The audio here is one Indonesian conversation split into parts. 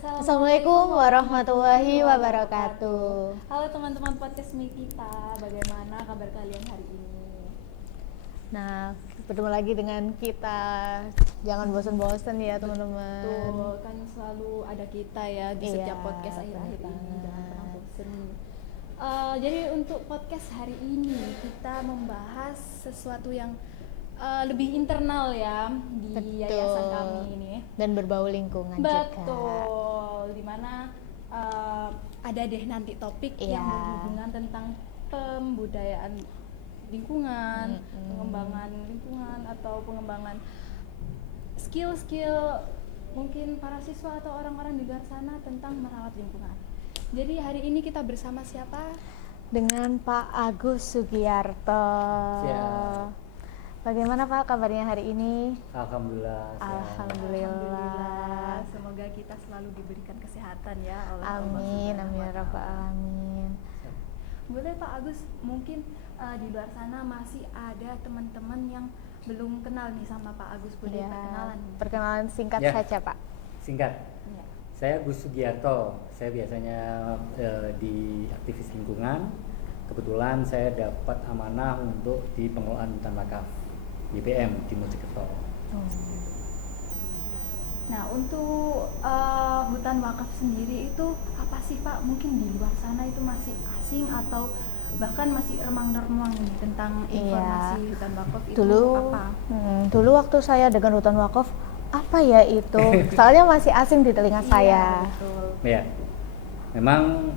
Assalamualaikum warahmatullahi wabarakatuh. Halo teman-teman podcast kita, bagaimana kabar kalian hari ini? Nah, bertemu lagi dengan kita. Jangan bosan-bosan ya teman-teman. Betul, kan selalu ada kita ya di setiap podcast akhir-akhir ini. Jangan pernah bosan. Jadi untuk podcast hari ini kita membahas sesuatu yang lebih internal ya di yayasan kami ini. Dan berbau lingkungan juga. Betul, dimana ada deh nanti topik yang berhubungan tentang pembudayaan lingkungan, pengembangan lingkungan atau pengembangan skill-skill mungkin para siswa atau orang-orang di luar sana tentang merawat lingkungan. Jadi hari ini kita bersama siapa? Dengan Pak Agus Sugiarto. Ya. Bagaimana Pak kabarnya hari ini? Alhamdulillah. Alhamdulillah. Semoga kita selalu diberikan kesehatan ya oleh Amin, Allah amin ya Subhanahu wa rabbal Ta'ala. alamin. Boleh Pak Agus, mungkin di luar sana masih ada teman-teman yang belum kenal nih sama Pak Agus. Boleh perkenalan? Perkenalan singkat Ya. saja Pak. Singkat. Ya. Saya Gus Sugiarto. Saya biasanya di aktivis lingkungan. Kebetulan saya dapat amanah untuk di pengelolaan hutan wakaf YPM di Mojokerto. Nah, untuk hutan wakaf sendiri itu apa sih Pak? Mungkin di luar sana itu masih asing atau bahkan masih remang-remang nih tentang informasi hutan wakaf itu apa? Dulu waktu saya dengan hutan wakaf, apa ya itu? Soalnya masih asing di telinga saya. Iya, betul. Ya, memang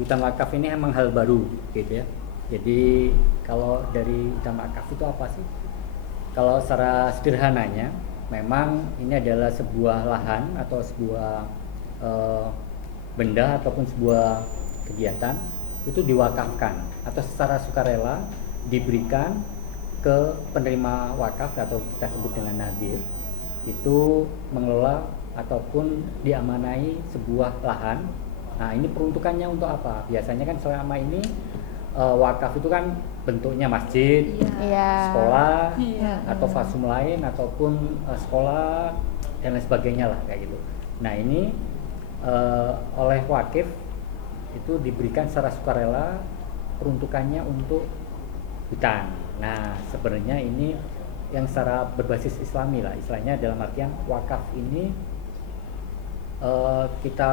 hutan wakaf ini emang hal baru, gitu ya. Jadi kalau dari hutan wakaf itu apa sih? Kalau secara sederhananya, memang ini adalah sebuah lahan atau sebuah benda ataupun sebuah kegiatan itu diwakafkan atau secara sukarela diberikan ke penerima wakaf atau kita sebut dengan nadir, itu mengelola ataupun diamanai sebuah lahan. Nah, ini peruntukannya untuk apa? Biasanya kan selama ini wakaf itu kan bentuknya masjid, sekolah, atau fasum lain ataupun sekolah dan lain sebagainya lah kayak gitu. Nah, ini oleh wakif itu diberikan secara sukarela peruntukannya untuk hutan. Nah, sebenarnya ini yang secara berbasis Islami lah, istilahnya dalam artian wakaf ini kita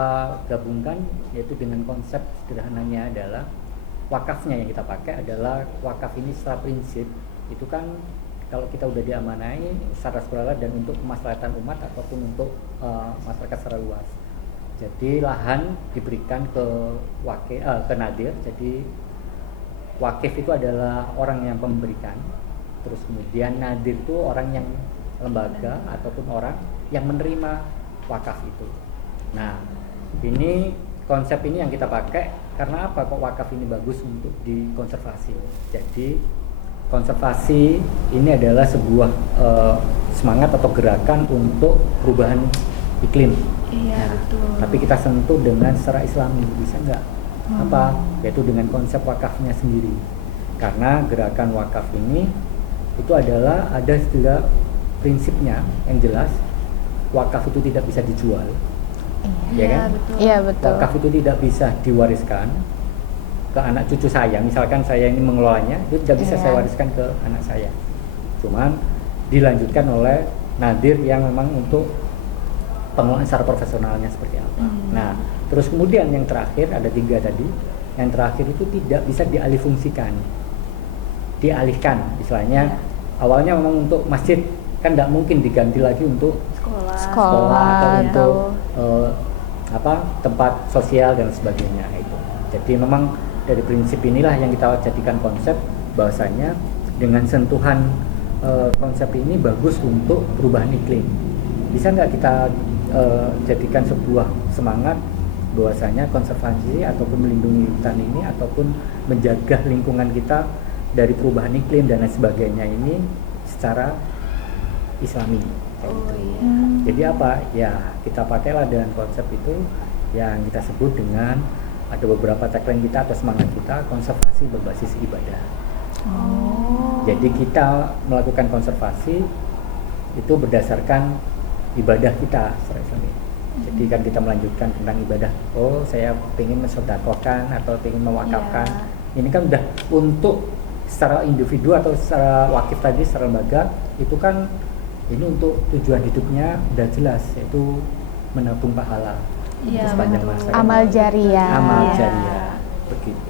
gabungkan yaitu dengan konsep sederhananya adalah wakafnya yang kita pakai adalah wakaf ini secara prinsip itu kan kalau kita udah diamanai secara sukarela dan untuk kemaslahatan umat ataupun untuk masyarakat secara luas. Jadi lahan diberikan ke ke nadir. Jadi wakif itu adalah orang yang memberikan. Terus kemudian nadir itu orang yang lembaga ataupun orang yang menerima wakaf itu. Nah, ini konsep ini yang kita pakai karena apa kok wakaf ini bagus untuk dikonservasi. Jadi konservasi ini adalah sebuah semangat atau gerakan untuk perubahan iklim. Iya, betul. Tapi kita sentuh dengan secara Islami, bisa nggak? Apa? Yaitu dengan konsep wakafnya sendiri. Karena gerakan wakaf ini itu adalah ada istilah prinsipnya yang jelas. Wakaf itu tidak bisa dijual. Ya kan? Betul. Iya betul. Wakaf itu tidak bisa diwariskan ke anak cucu saya. Misalkan saya ini mengelolanya, itu tidak bisa saya wariskan ke anak saya. Cuman dilanjutkan oleh nadir yang memang untuk pengelolaan secara profesionalnya seperti apa. Nah, terus kemudian yang terakhir ada 3 tadi. Yang terakhir itu tidak bisa dialihkan, istilahnya. Awalnya memang untuk masjid kan tidak mungkin diganti lagi untuk sekolah atau untuk tempat sosial dan sebagainya itu. Jadi memang dari prinsip inilah yang kita jadikan konsep bahwasanya dengan sentuhan konsep ini bagus untuk perubahan iklim. Bisa nggak kita jadikan sebuah semangat bahwasanya konservasi ataupun melindungi hutan ini ataupun menjaga lingkungan kita dari perubahan iklim dan lain sebagainya ini secara Islami. Jadi apa? Ya kita pakailah dengan konsep itu yang kita sebut dengan ada beberapa tagline kita atau semangat kita konservasi berbasis ibadah. Jadi kita melakukan konservasi itu berdasarkan ibadah kita secara Islami. Jadi kan kita melanjutkan tentang ibadah. Oh, saya ingin mensedekahkan atau ingin mewakafkan. Ini kan udah untuk secara individu atau secara wakif tadi, secara lembaga, itu kan ini untuk tujuan hidupnya udah jelas, yaitu menabung pahala untuk sepanjang betul. masa. Amal jariah. Amal Iya. jariah, begitu.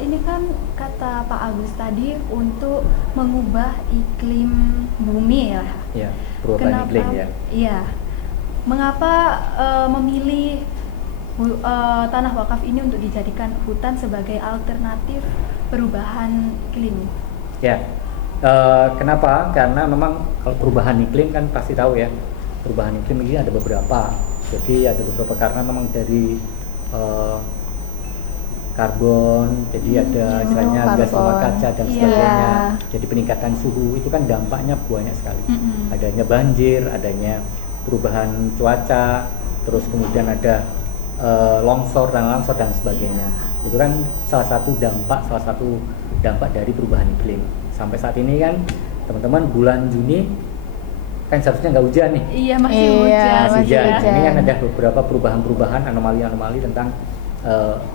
Ini kan kata Pak Agus tadi untuk mengubah iklim bumi ya. Ya, perubahan iklim ya. Iya. Mengapa memilih tanah wakaf ini untuk dijadikan hutan sebagai alternatif perubahan iklim? Ya, kenapa? Karena memang kalau perubahan iklim kan pasti tahu ya, perubahan iklim ini ada beberapa. Jadi ada beberapa karena memang dari karbon, jadi ada istilahnya gas rumah kaca dan Iya. sebagainya. Jadi peningkatan suhu itu kan dampaknya banyak sekali. Adanya banjir, adanya perubahan cuaca, terus kemudian ada longsor dan sebagainya. Itu kan salah satu dampak dari perubahan iklim. Sampai saat ini kan teman-teman bulan Juni kan seharusnya nggak hujan nih. Iya, masih Iya, hujan. Masih hujan. hujan. Ini kan ada beberapa perubahan anomali tentang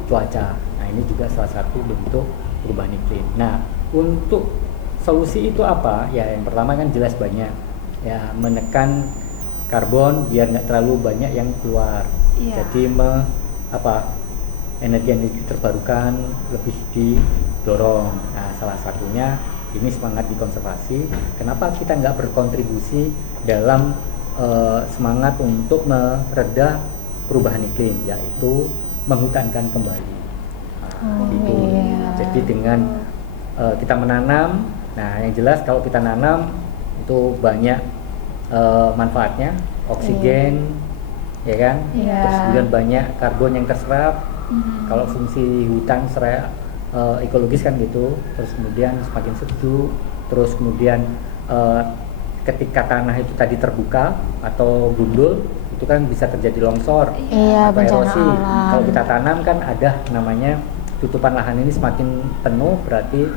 cuaca. Nah, ini juga salah satu bentuk perubahan iklim. Nah, untuk solusi itu apa? Ya, yang pertama kan jelas banyak. Ya, menekan karbon biar nggak terlalu banyak yang keluar. Iya. Jadi energi terbarukan lebih didorong. Nah, salah satunya ini semangat di konservasi. Kenapa kita nggak berkontribusi dalam semangat untuk mereda perubahan iklim, yaitu menghutankan kembali. Nah, gitu. iya. Jadi dengan kita menanam, nah yang jelas kalau kita nanam itu banyak manfaatnya, oksigen, ya kan, Iya. terus kemudian banyak karbon yang terserap. Kalau fungsi hutan secara ekologis kan gitu, terus kemudian semakin sejuk, terus kemudian ketika tanah itu tadi terbuka atau gundul, itu kan bisa terjadi longsor Iya, atau bencana erosi. alam. Kalau kita tanam kan ada namanya tutupan lahan ini semakin penuh, berarti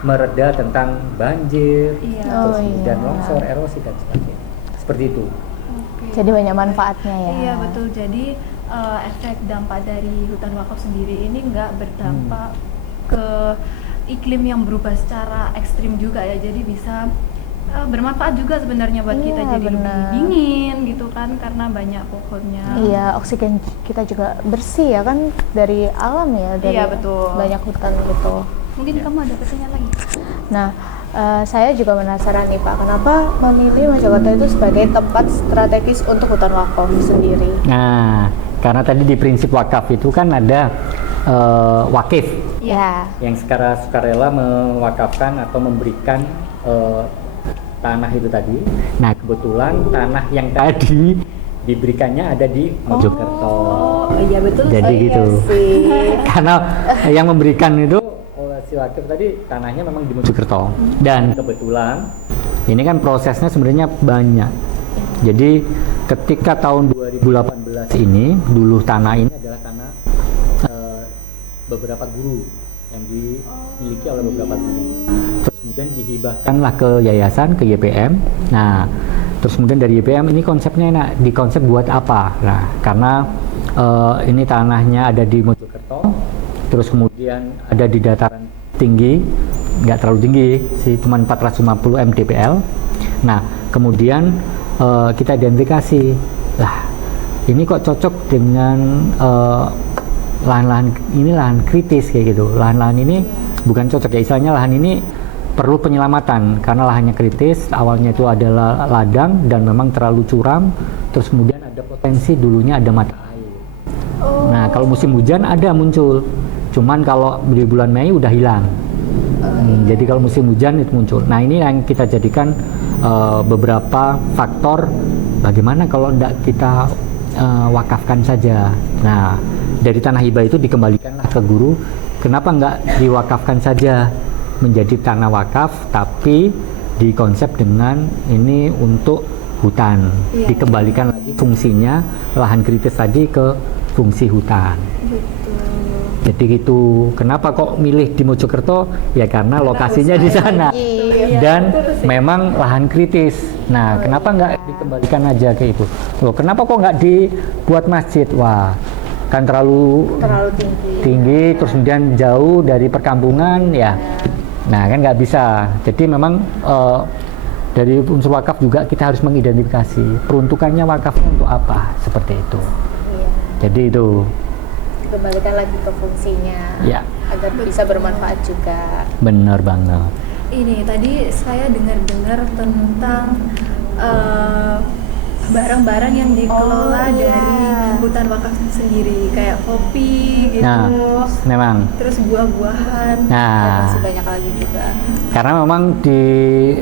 mereda tentang banjir, Iya. terus Oh, kemudian iya. longsor, erosi dan sebagainya. Seperti itu. Oke. Jadi banyak manfaatnya ya. Iya, betul. Jadi efek dampak dari hutan wakaf sendiri ini nggak berdampak ke iklim yang berubah secara ekstrim juga ya. Jadi bisa bermanfaat juga sebenarnya buat kita, Iya, jadi lebih benar. dingin gitu kan karena banyak pohonnya. Iya, oksigen kita juga bersih ya kan dari alam ya, dari Iya, betul. banyak hutan gitu. Mungkin kamu ada pertanyaan lagi? Nah, saya juga penasaran nih Pak, kenapa memilih Mojokerto itu sebagai tempat strategis untuk hutan wakaf sendiri? Nah, karena tadi di prinsip wakaf itu kan ada wakif Ya, yang secara sukarela mewakafkan atau memberikan tanah itu tadi. Nah, kebetulan tanah yang tadi diberikannya ada di Mojokerto. Oh iya betul. Jadi iya gitu. sih. Karena yang memberikan itu si wakif tadi tanahnya memang di Mojokerto. Dan kebetulan ini kan prosesnya sebenarnya banyak. Jadi ketika tahun 2018 ini, dulu tanah ini adalah tanah beberapa guru yang dimiliki oleh beberapa guru. Terus kemudian dihibahkanlah ke yayasan, ke YPM. Nah, terus kemudian dari YPM ini konsepnya enak, dikonsep buat apa? Nah, karena ini tanahnya ada di Mojokerto, terus kemudian ada di dataran tinggi, nggak terlalu tinggi sih, cuma 450 mdpl. Nah, kemudian kita identifikasi, lah ini kok cocok dengan lahan-lahan ini, lahan kritis kayak gitu. Lahan-lahan ini bukan cocok ya, istilahnya lahan ini perlu penyelamatan karena lahannya kritis. Awalnya itu adalah ladang dan memang terlalu curam, terus kemudian ada potensi dulunya ada mata air. Nah, kalau musim hujan ada muncul, cuman kalau di bulan Mei udah hilang. Jadi kalau musim hujan itu muncul. Nah, ini yang kita jadikan beberapa faktor bagaimana kalau tidak kita wakafkan saja. Nah, dari tanah hibah itu dikembalikanlah ke guru. Kenapa nggak diwakafkan saja menjadi tanah wakaf, tapi dikonsep dengan ini untuk hutan. Iya. Dikembalikan lagi fungsinya lahan kritis tadi ke fungsi hutan. Betul. Jadi gitu. Kenapa kok milih di Mojokerto? Ya karena lokasinya di sana dan memang lahan kritis. Nah, kenapa nggak dikembalikan aja ke itu? Loh, kenapa kok nggak dibuat masjid? Wah, kan terlalu tinggi, terus kemudian jauh dari perkampungan ya. Nah, kan nggak bisa. Jadi memang dari unsur wakaf juga kita harus mengidentifikasi peruntukannya wakafnya untuk apa, seperti itu. Jadi itu Kembalikan lagi ke fungsinya ya, agar bisa bermanfaat juga. benar banget. Ini tadi saya dengar-dengar tentang barang-barang yang dikelola dari hutan wakaf sendiri, kayak kopi gitu. Nah, memang. Terus buah-buahan. Dan Nah, masih banyak lagi juga. karena memang di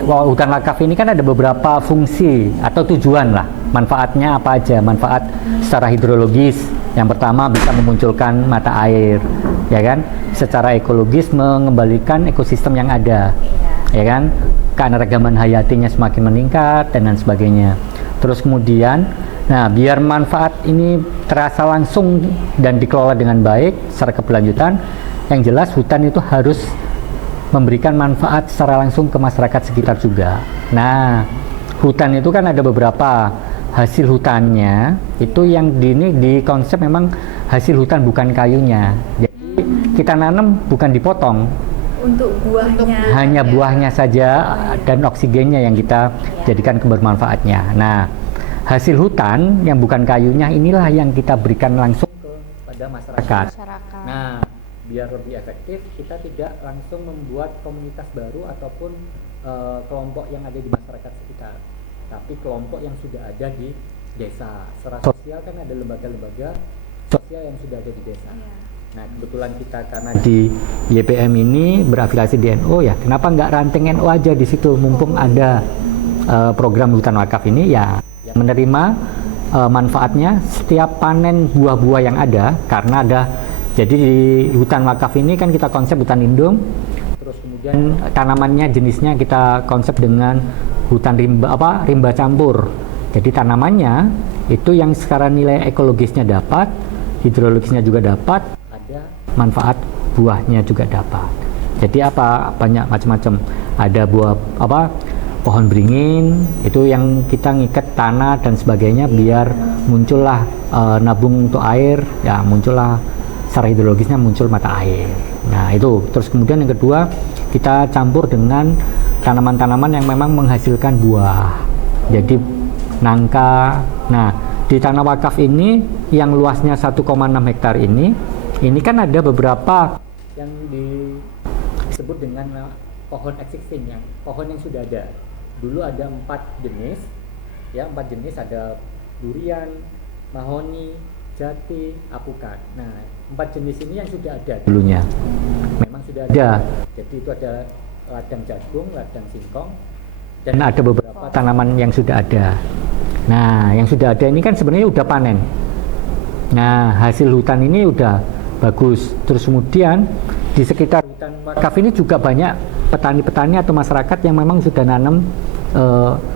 hutan wakaf ini kan ada beberapa fungsi atau tujuan lah. Manfaatnya apa aja? Manfaat secara hidrologis. Yang pertama bisa memunculkan mata air, ya kan? Secara ekologis mengembalikan ekosistem yang ada, ya kan? Keanekaragaman hayatinya semakin meningkat dan lain sebagainya. Terus kemudian, nah biar manfaat ini terasa langsung dan dikelola dengan baik secara keberlanjutan, yang jelas hutan itu harus memberikan manfaat secara langsung ke masyarakat sekitar juga. Nah, hutan itu kan ada beberapa hasil hutannya, itu yang di konsep memang hasil hutan bukan kayunya. Jadi kita nanam bukan dipotong, Untuk buahnya. hanya buahnya saja dan oksigennya yang kita jadikan kebermanfaatnya. Nah, hasil hutan yang bukan kayunya inilah yang kita berikan langsung kepada masyarakat. Nah, biar lebih efektif, kita tidak langsung membuat komunitas baru ataupun kelompok yang ada di masyarakat sekitar, tapi kelompok yang sudah ada di desa. Secara sosial kan ada lembaga-lembaga sosial yang sudah ada di desa. Nah, kebetulan kita karena di YPM ini berafiliasi di NU, ya kenapa nggak ranting NU aja di situ, mumpung ada program hutan wakaf ini ya, yang menerima manfaatnya setiap panen buah-buah yang ada, karena ada. Jadi di hutan wakaf ini kan kita konsep hutan lindung, terus kemudian tanamannya jenisnya kita konsep dengan hutan rimba campur. Jadi tanamannya itu yang sekarang nilai ekologisnya dapat, hidrologisnya juga dapat, ada manfaat buahnya juga dapat. Jadi apa, banyak macam-macam. Ada buah pohon beringin itu yang kita ngikat tanah dan sebagainya biar muncullah nabung untuk air, ya muncullah secara hidrologisnya muncul mata air. Nah itu, terus kemudian yang kedua kita campur dengan tanaman-tanaman yang memang menghasilkan buah, jadi nangka. Nah di tanah wakaf ini yang luasnya 1,6 hektar ini kan ada beberapa yang disebut dengan pohon existing, yang pohon yang sudah ada. Dulu ada 4 jenis, ya 4 jenis, ada durian, mahoni, jati, apukat. Nah 4 jenis ini yang sudah ada dulunya, memang sudah ada. Jadi itu ada ladang jagung, ladang singkong, dan ada beberapa tanaman yang sudah ada. Nah yang sudah ada ini kan sebenarnya udah panen. Nah hasil hutan ini udah bagus. Terus kemudian di sekitar hutan wakaf ini juga banyak petani-petani atau masyarakat yang memang sudah nanam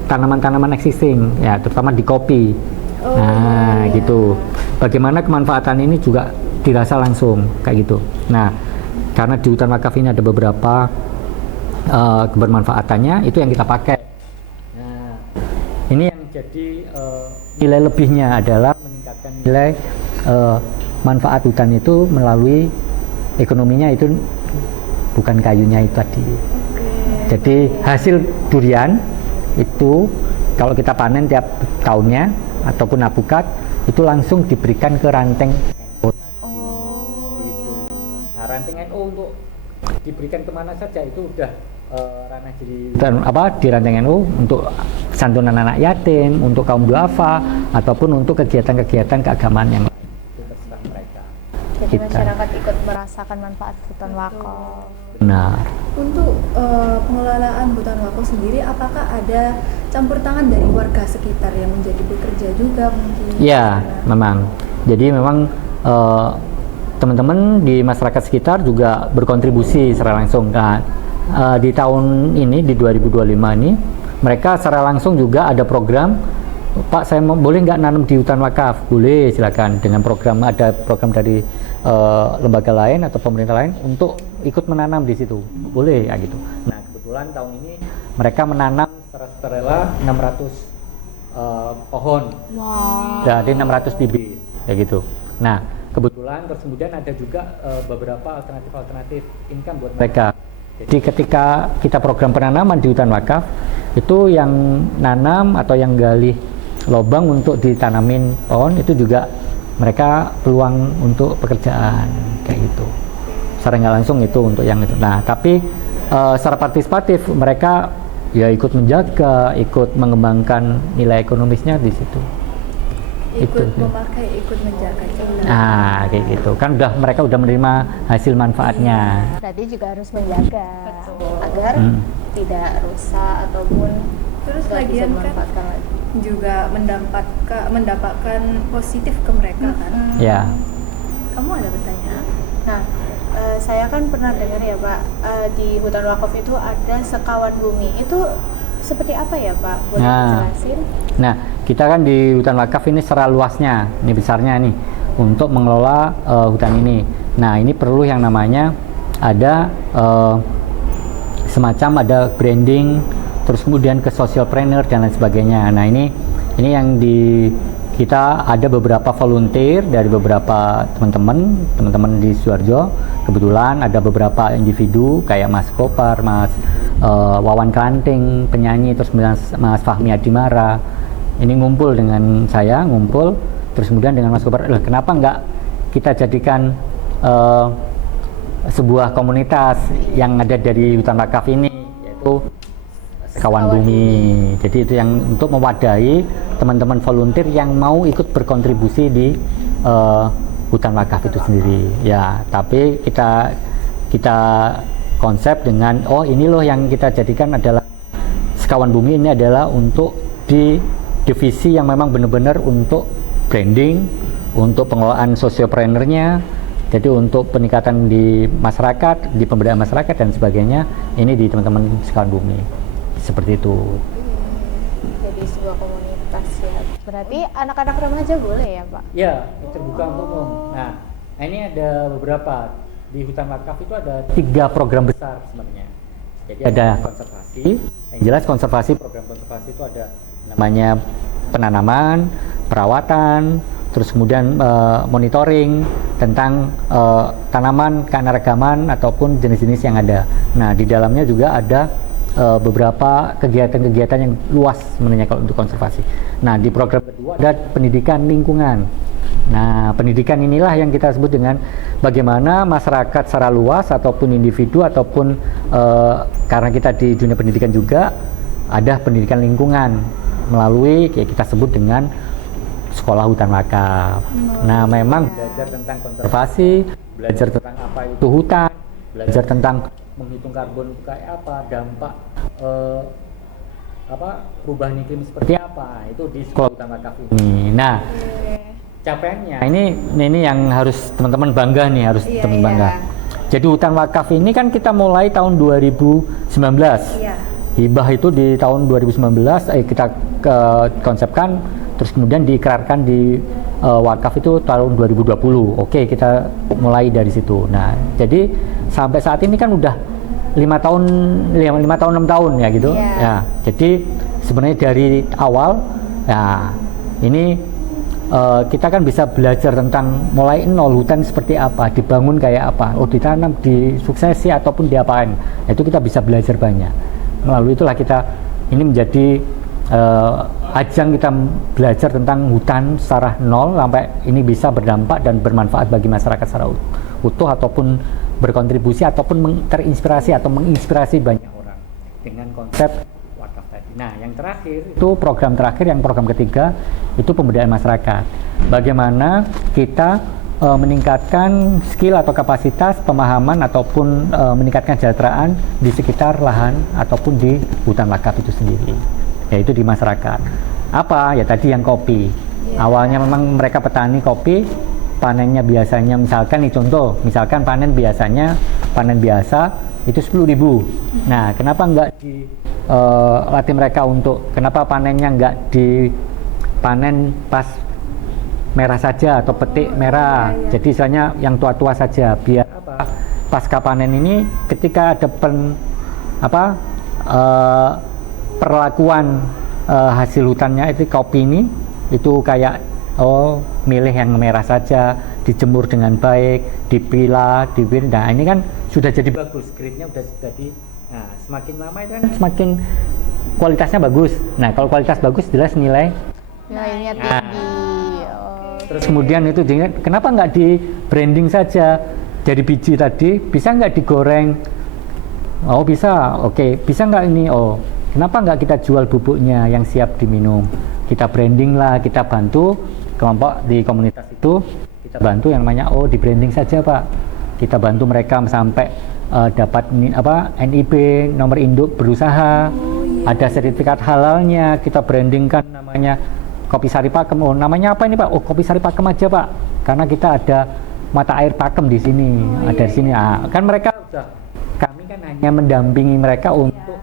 tanaman-tanaman existing, ya terutama di kopi. Nah gitu. Bagaimana kemanfaatan ini juga dirasa langsung kayak gitu. Nah karena di hutan wakaf ini ada beberapa kebermanfaatannya, itu yang kita pakai. Nah ini yang jadi nilai lebihnya adalah meningkatkan nilai manfaat hutan itu melalui ekonominya, itu bukan kayunya itu tadi. Jadi hasil durian itu kalau kita panen tiap tahunnya ataupun apukat itu langsung diberikan ke ranting NU. Gitu. Nah, ranting NU untuk diberikan kemana saja itu udah ranah di ranting NU untuk santunan anak yatim, untuk kaum duafa, ataupun untuk kegiatan-kegiatan keagamaan yang lain. Itu terserah mereka. Jadi masyarakat ikut merasakan manfaat hutan wakaf. Benar. Untuk pengelolaan hutan wakaf sendiri, apakah ada campur tangan dari warga sekitar yang menjadi bekerja juga mungkin? Ya, memang. Jadi memang teman-teman di masyarakat sekitar juga berkontribusi secara langsung. Nah, di tahun ini, di 2025 ini, mereka secara langsung juga ada program Pak, saya boleh nggak nanam di hutan wakaf? Boleh, silakan. Dengan program, ada program dari lembaga lain atau pemerintah lain untuk ikut menanam di situ. Boleh, ya gitu. Nah, kebetulan tahun ini mereka menanam secara sukarela 600 pohon. Wow. Dari 600 bibit, ya gitu. Nah, kebetulan terus kemudian ada juga beberapa alternatif income buat mereka. Jadi ketika kita program penanaman di hutan wakaf, itu yang nanam atau yang gali lubang untuk ditanamin pohon itu juga mereka peluang untuk pekerjaan kayak gitu. Secara nggak langsung itu untuk yang itu. Nah, tapi secara partisipatif mereka ya ikut menjaga, ikut mengembangkan nilai ekonomisnya di situ. Ikut Itu. memakai, ikut menjaga juga. Nah, kayak gitu. Kan mereka udah menerima hasil manfaatnya. Berarti juga harus menjaga Betul. agar tidak rusak ataupun Terus nggak bisa lagian kan dimanfaatkan lagi. juga mendapatkan positif ke mereka kan. Ya. Kamu ada pertanyaan? Nah, saya kan pernah dengar ya Pak, di hutan wakaf itu ada sekawan bumi. Itu seperti apa ya Pak? Boleh dijelasin? Nah, kita kan di hutan wakaf ini secara luasnya, ini besarnya nih, untuk mengelola hutan ini. Nah, ini perlu yang namanya ada semacam ada branding, terus kemudian ke socialpreneur dan lain sebagainya. Nah, ini yang kita ada beberapa volunteer dari beberapa teman-teman di Sidoarjo. Kebetulan ada beberapa individu kayak Mas Kopar, Mas Wawan Klanting, penyanyi, terus Mas Fahmi Adimara. Ini ngumpul dengan saya, terus kemudian dengan Mas Kopar, kenapa enggak kita jadikan sebuah komunitas yang ada dari hutan wakaf ini, yaitu Sekawan Bumi. Jadi itu yang untuk mewadahi teman-teman volunteer yang mau ikut berkontribusi di hutan wakaf itu sendiri. Ya, tapi kita konsep dengan ini loh yang kita jadikan adalah Sekawan Bumi ini adalah untuk di divisi yang memang benar-benar untuk branding, untuk pengelolaan sociopreneurnya, jadi untuk peningkatan di masyarakat, di pemberdayaan masyarakat dan sebagainya, ini di teman-teman Sekawan Bumi. Seperti itu. Jadi sebuah komunitas ya. Berarti anak-anak remaja boleh ya Pak? Ya, terbuka untuk umum. Nah, ini ada beberapa. Di hutan wakaf itu ada 3 program besar sebenarnya. Jadi ada konservasi. Yang jelas konservasi, program konservasi itu ada namanya penanaman, perawatan, terus kemudian monitoring tentang tanaman, keanekaragaman ataupun jenis-jenis yang ada. Nah, di dalamnya juga ada beberapa kegiatan-kegiatan yang luas sebenarnya kalau untuk konservasi. Nah, di program kedua ada pendidikan lingkungan. Nah, pendidikan inilah yang kita sebut dengan bagaimana masyarakat secara luas ataupun individu ataupun karena kita di dunia pendidikan juga ada pendidikan lingkungan melalui kayak kita sebut dengan sekolah hutan wakaf. Nah, memang belajar tentang konservasi, belajar tentang apa itu hutan, belajar tentang menghitung karbon kayak apa, dampak perubahan iklim seperti apa, itu di sekolah hutan wakaf ini. Nah, capaiannya ini yang harus teman-teman bangga nih, harus teman bangga. Jadi hutan wakaf ini kan kita mulai tahun 2019. Iya. Hibah itu di tahun 2019 kita konsepkan, terus kemudian diikrarkan di wakaf itu tahun 2020. Oke, kita mulai dari situ. Nah, jadi sampai saat ini kan udah 5 tahun 6 tahun ya gitu. Yeah. Ya, jadi sebenarnya dari awal ya ini kita kan bisa belajar tentang mulai nol hutan seperti apa, dibangun kayak apa, ditanam, disuksesi ataupun diapain. Itu kita bisa belajar banyak. Melalui itulah kita ini menjadi ajang kita belajar tentang hutan secara nol sampai ini bisa berdampak dan bermanfaat bagi masyarakat secara utuh ataupun berkontribusi ataupun terinspirasi atau menginspirasi banyak orang dengan konsep wakaf tadi. Nah, yang terakhir itu program terakhir, yang program ketiga itu pemberdayaan masyarakat. Bagaimana kita meningkatkan skill atau kapasitas pemahaman ataupun meningkatkan kesejahteraan di sekitar lahan ataupun di hutan wakaf itu sendiri, yaitu di masyarakat. Apa? Ya tadi yang kopi. Awalnya memang mereka petani kopi, panennya biasanya misalkan nih contoh, misalkan panen biasa itu 10.000. Nah, kenapa enggak dilatih mereka untuk kenapa panennya enggak panen pas merah saja atau petik merah. Jadi misalnya yang tua-tua saja biar apa? Pasca panen ini ketika ada perlakuan hasil hutannya itu kopi ini itu kayak milih yang merah saja, dijemur dengan baik, dipilah, nah ini kan sudah jadi bagus, grade-nya sudah jadi. Nah, semakin lama itu kan semakin kualitasnya bagus. Nah, kalau kualitas bagus jelas nilainya tinggi. Terus kemudian itu kenapa nggak di branding saja dari biji tadi, bisa nggak digoreng? Oh bisa, oke. Bisa nggak ini? Oh, kenapa nggak kita jual bubuknya yang siap diminum? Kita branding lah, kita bantu kelompok di komunitas itu, kita bantu yang namanya di branding saja Pak. Kita bantu mereka sampai dapat NIB, nomor induk berusaha, ada sertifikat halalnya, kita brandingkan namanya Kopi Sari Pakem. Oh, namanya apa ini Pak? Oh, Kopi Sari Pakem aja Pak, karena kita ada mata air Pakem di sini, ada di sini. Nah, kan mereka kami kan hanya mendampingi mereka untuk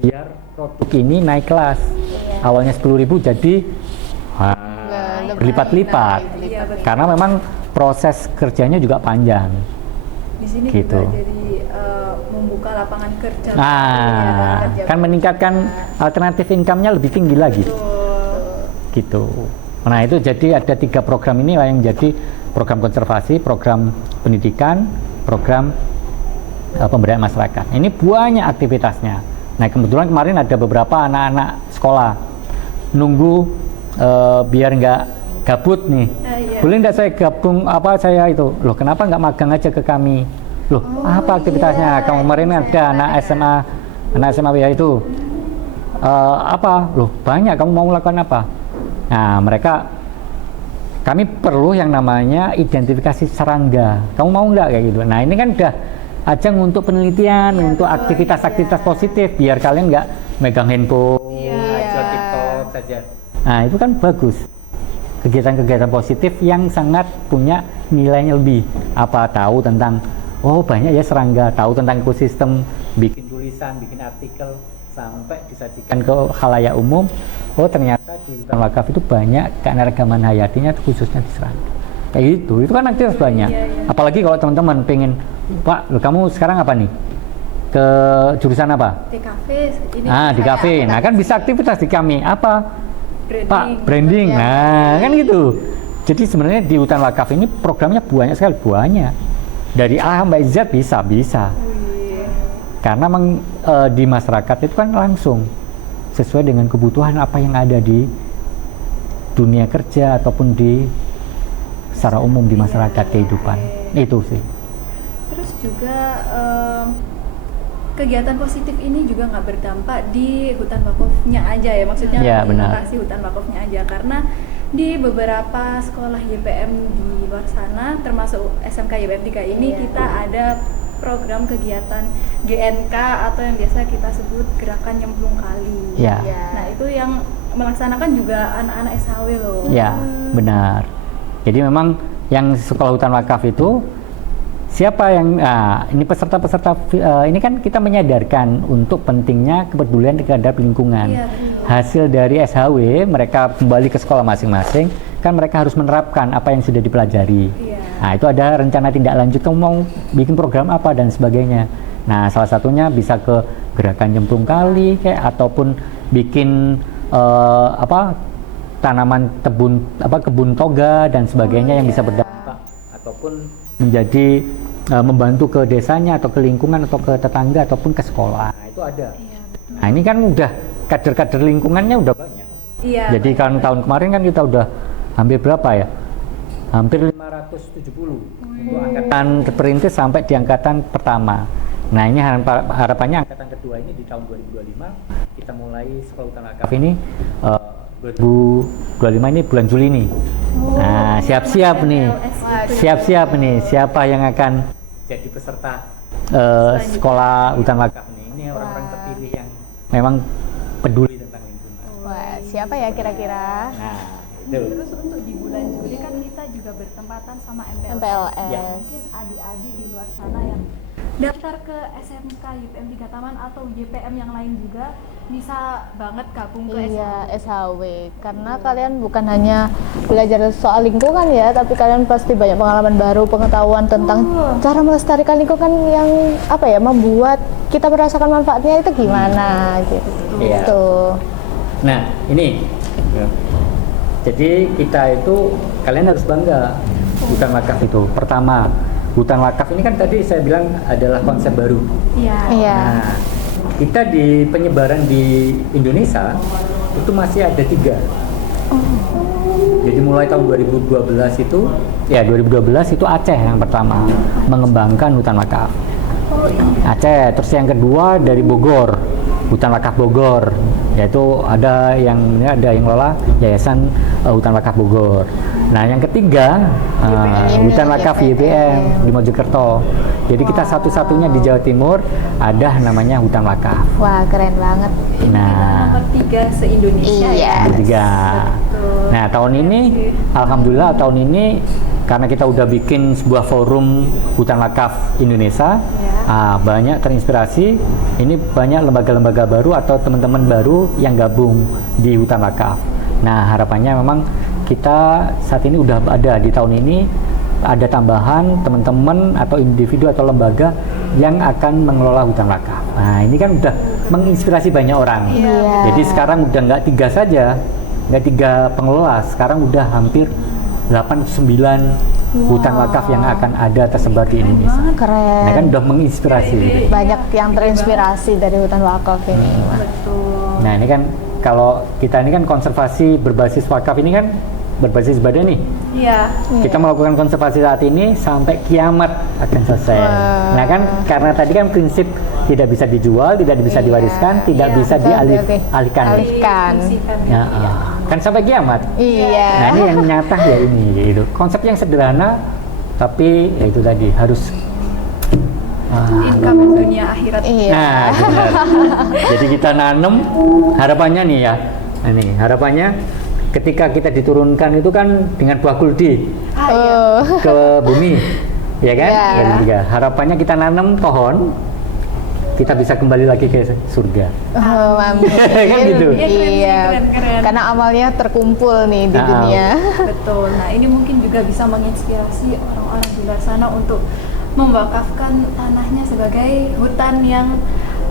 biar produk ini naik kelas. Awalnya 10.000 jadi berlipat-lipat, karena memang proses kerjanya juga panjang. Di sini gitu. juga jadi membuka lapangan kerja. Kan meningkatkan alternatif income-nya lebih tinggi lagi. Gitu. Nah itu jadi ada 3 program ini yang jadi program konservasi, program pendidikan, program pemberdayaan masyarakat. Ini banyak aktivitasnya. Nah kebetulan kemarin ada beberapa anak-anak sekolah nunggu biar nggak gabut nih. Boleh nggak saya gabung saya itu? Loh kenapa nggak magang aja ke kami? Loh apa aktivitasnya? Kamu kemarin ada anak SMA WH itu loh banyak, kamu mau melakukan apa? Nah kami perlu yang namanya identifikasi serangga. Kamu mau nggak kayak gitu? Nah ini kan udah ajang untuk penelitian, untuk aktivitas-aktivitas positif, biar kalian nggak megang handphone, aja TikTok saja. Nah itu kan bagus, kegiatan-kegiatan positif yang sangat punya nilainya lebih. Apa tahu tentang banyak ya serangga, tahu tentang ekosistem, bikin tulisan, bikin artikel sampai disajikan ke khalayak umum. Ternyata di hutan wakaf itu banyak keanekaragaman hayatinya khususnya di serangga. Kayak gitu, itu kan aktivitas banyak. Apalagi kalau teman-teman pengen, Pak, kamu sekarang apa nih? Ke jurusan apa? Di kafe. Di kafe. Nah kan bisa aktivitas di kami. Apa? Branding. Pak, branding. Nah kan gitu. Jadi sebenarnya di hutan wakaf ini programnya banyak sekali, banyak. Dari A sampai Z bisa. Karena memang di masyarakat itu kan langsung sesuai dengan kebutuhan apa yang ada di dunia kerja ataupun di secara umum di masyarakat kehidupan. Itu sih. Terus juga kegiatan positif ini juga nggak berdampak di hutan wakafnya aja ya, maksudnya di lokasi hutan wakafnya aja, karena di beberapa sekolah YPM di luar sana termasuk SMK YPM 3 ini kita ada program kegiatan GNK atau yang biasa kita sebut gerakan nyemplung kali. Nah itu yang melaksanakan juga anak-anak SHW loh. Benar. Jadi memang yang sekolah hutan wakaf itu siapa yang ini peserta-peserta ini kan kita menyadarkan untuk pentingnya kepedulian terhadap lingkungan. Hasil dari SHW mereka kembali ke sekolah masing-masing, kan mereka harus menerapkan apa yang sudah dipelajari. Nah itu ada rencana tindak lanjut, kamu mau bikin program apa dan sebagainya. Nah salah satunya bisa ke gerakan nyemplung kali ataupun bikin tanaman kebun toga dan sebagainya yang bisa berdampak ataupun menjadi membantu ke desanya atau ke lingkungan atau ke tetangga ataupun ke sekolah. Nah, itu ada. Nah, ini kan udah kader-kader lingkungannya udah banyak. Jadi kan tahun kemarin kan kita udah hampir berapa ya? Hampir 570 untuk angkatan perintis sampai di angkatan pertama. Nah, ini harapannya angkatan kedua ini di tahun 2025 kita mulai sekolah hutan wakaf ini 2025 ini bulan Juli nih. Nah, siap-siap nih. Siap-siap nih siapa yang akan jadi peserta sekolah hutan wakaf nih. Ini orang-orang terpilih yang memang peduli tentang lingkungan. Siapa ya kira-kira? Nah, itu. Terus untuk di bulan Juli kan kita juga bertempatan sama MPLS. Mungkin adik-adik di luar sana yang daftar ke SMK YPM 3 Taman atau YPM yang lain juga bisa banget gabung ke Iya, SHW. SHW. Karena kalian bukan hanya belajar soal lingkungan ya, tapi kalian pasti banyak pengalaman baru, pengetahuan tentang cara melestarikan lingkungan yang apa ya, membuat kita merasakan manfaatnya itu gimana gitu. Iya. Nah, ini. Jadi kita itu kalian harus bangga hutan wakaf itu. Pertama, hutan wakaf ini kan tadi saya bilang adalah konsep baru. Iya. Iya. Nah, kita di penyebaran di Indonesia itu masih ada 3. Jadi mulai tahun 2012 itu, ya 2012 itu Aceh yang pertama mengembangkan hutan wakaf. Aceh, terus yang kedua dari Bogor, hutan wakaf Bogor, yaitu ada yang lola Yayasan Hutan Wakaf Bogor. Nah, yang ketiga hutan wakaf YPM di Mojokerto. Jadi kita satu-satunya di Jawa Timur ada namanya hutan wakaf. Wah, keren banget. Nah, Nomor 3 se-Indonesia Iya. ya. yang ketiga. Betul. Nah, tahun ini alhamdulillah tahun ini karena kita udah bikin sebuah forum hutan wakaf Indonesia, banyak terinspirasi. Ini banyak lembaga-lembaga baru atau teman-teman baru yang gabung di hutan wakaf. Nah, harapannya memang kita saat ini udah ada di tahun ini ada tambahan teman-teman atau individu atau lembaga yang akan mengelola hutan wakaf. Nah, ini kan udah menginspirasi banyak orang. Iya. Jadi sekarang udah nggak 3 saja, nggak 3 pengelola, sekarang udah hampir 8-9 hutan wakaf yang akan ada tersebar di Indonesia. Keren. Nah, kan udah menginspirasi. Banyak yang terinspirasi dari hutan wakaf ini. Betul. Nah, ini kan kalau kita ini kan konservasi berbasis wakaf ini kan berbasis badan nih. Iya. Kita melakukan konservasi saat ini sampai kiamat akan selesai. Nah, kan karena tadi kan prinsip tidak bisa dijual, tidak bisa diwariskan, tidak bisa dialihkan. Alihkan. Nah, kan sampai kiamat. Iya. Nah, ini yang nyata ya ini gitu. Konsep yang sederhana tapi ya itu tadi harus Income dunia akhirat. Iya. Nah, benar. Jadi kita nanam harapannya nih ya. Nah, nih harapannya ketika kita diturunkan itu kan dengan buah kuldi ke bumi, ya kan? Iya. Dari tiga. Harapannya kita nanam pohon, kita bisa kembali lagi ke surga. Oh, amin. Kan gitu. Iya. Keren. Karena amalnya terkumpul nih di Nah, dunia. Betul. Nah, ini mungkin juga bisa menginspirasi orang-orang di luar sana untuk mewakafkan tanahnya sebagai hutan yang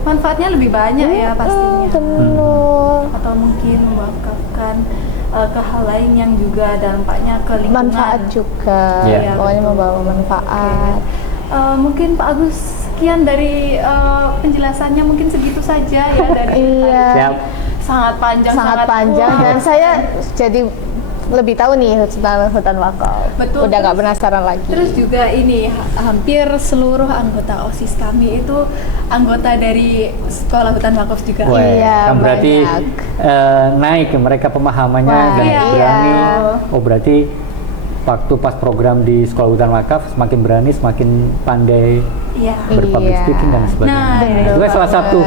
manfaatnya lebih banyak ya pastinya. Benar. Atau mungkin mewakafkan ke hal lain yang juga dampaknya ke lingkungan. Manfaat juga. Iya. Pokoknya membawa manfaat. Mungkin Pak Agus sekian dari penjelasannya mungkin segitu saja ya dari Iya. Siap. sangat panjang Sangat panjang wah. dan saya jadi lebih tahu nih tentang hutan wakaf. Betul. Udah nggak penasaran lagi. Terus juga ini hampir seluruh anggota OSIS kami itu anggota dari Sekolah Hutan Wakaf juga. Wah, Iya, kan berarti banyak. naik mereka pemahamannya Wah, dan iya. berani. Oh, berarti waktu pas program di Sekolah Hutan Wakaf semakin berani, semakin pandai Iya. berpublic Iya. speaking dan sebagainya. Nah, Itu kan salah satu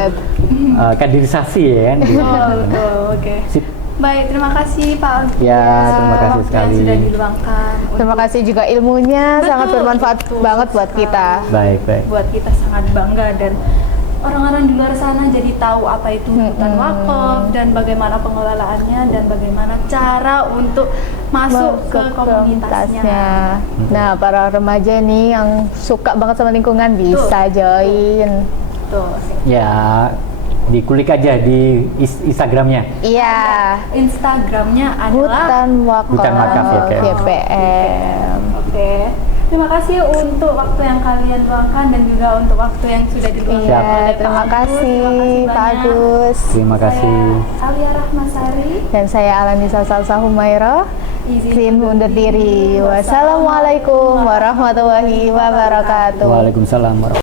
kaderisasi ya kan. Betul, oke. Sip. Baik, terima kasih Pak Agus. Ya, terima kasih waktu sekali. yang sudah diluangkan. Terima kasih juga ilmunya sangat bermanfaat banget buat kita. Baik, baik. Buat kita sangat bangga dan orang-orang di luar sana jadi tahu apa itu hutan wakaf dan bagaimana pengelolaannya dan bagaimana cara untuk masuk ke komunitasnya. Nah, para remaja nih yang suka banget sama lingkungan bisa join. Tuh. Ya, dikulik aja di Instagramnya. Iya. Instagramnya adalah Hutan wakaf Hutan Wakaf YPM. Oke. Terima kasih untuk waktu yang kalian luangkan dan juga untuk waktu yang sudah diluangkan Iya, oleh Pak terima Agus. kasih Terima kasih Pak banyak. Agus. Terima kasih. Saya Alia Rahmasari. Dan saya Alanisa Salsa Humaira. Izin undur diri. Wassalamualaikum Wassalamualaikum warahmatullahi wabarakatuh. Waalaikumsalam warahmatullahi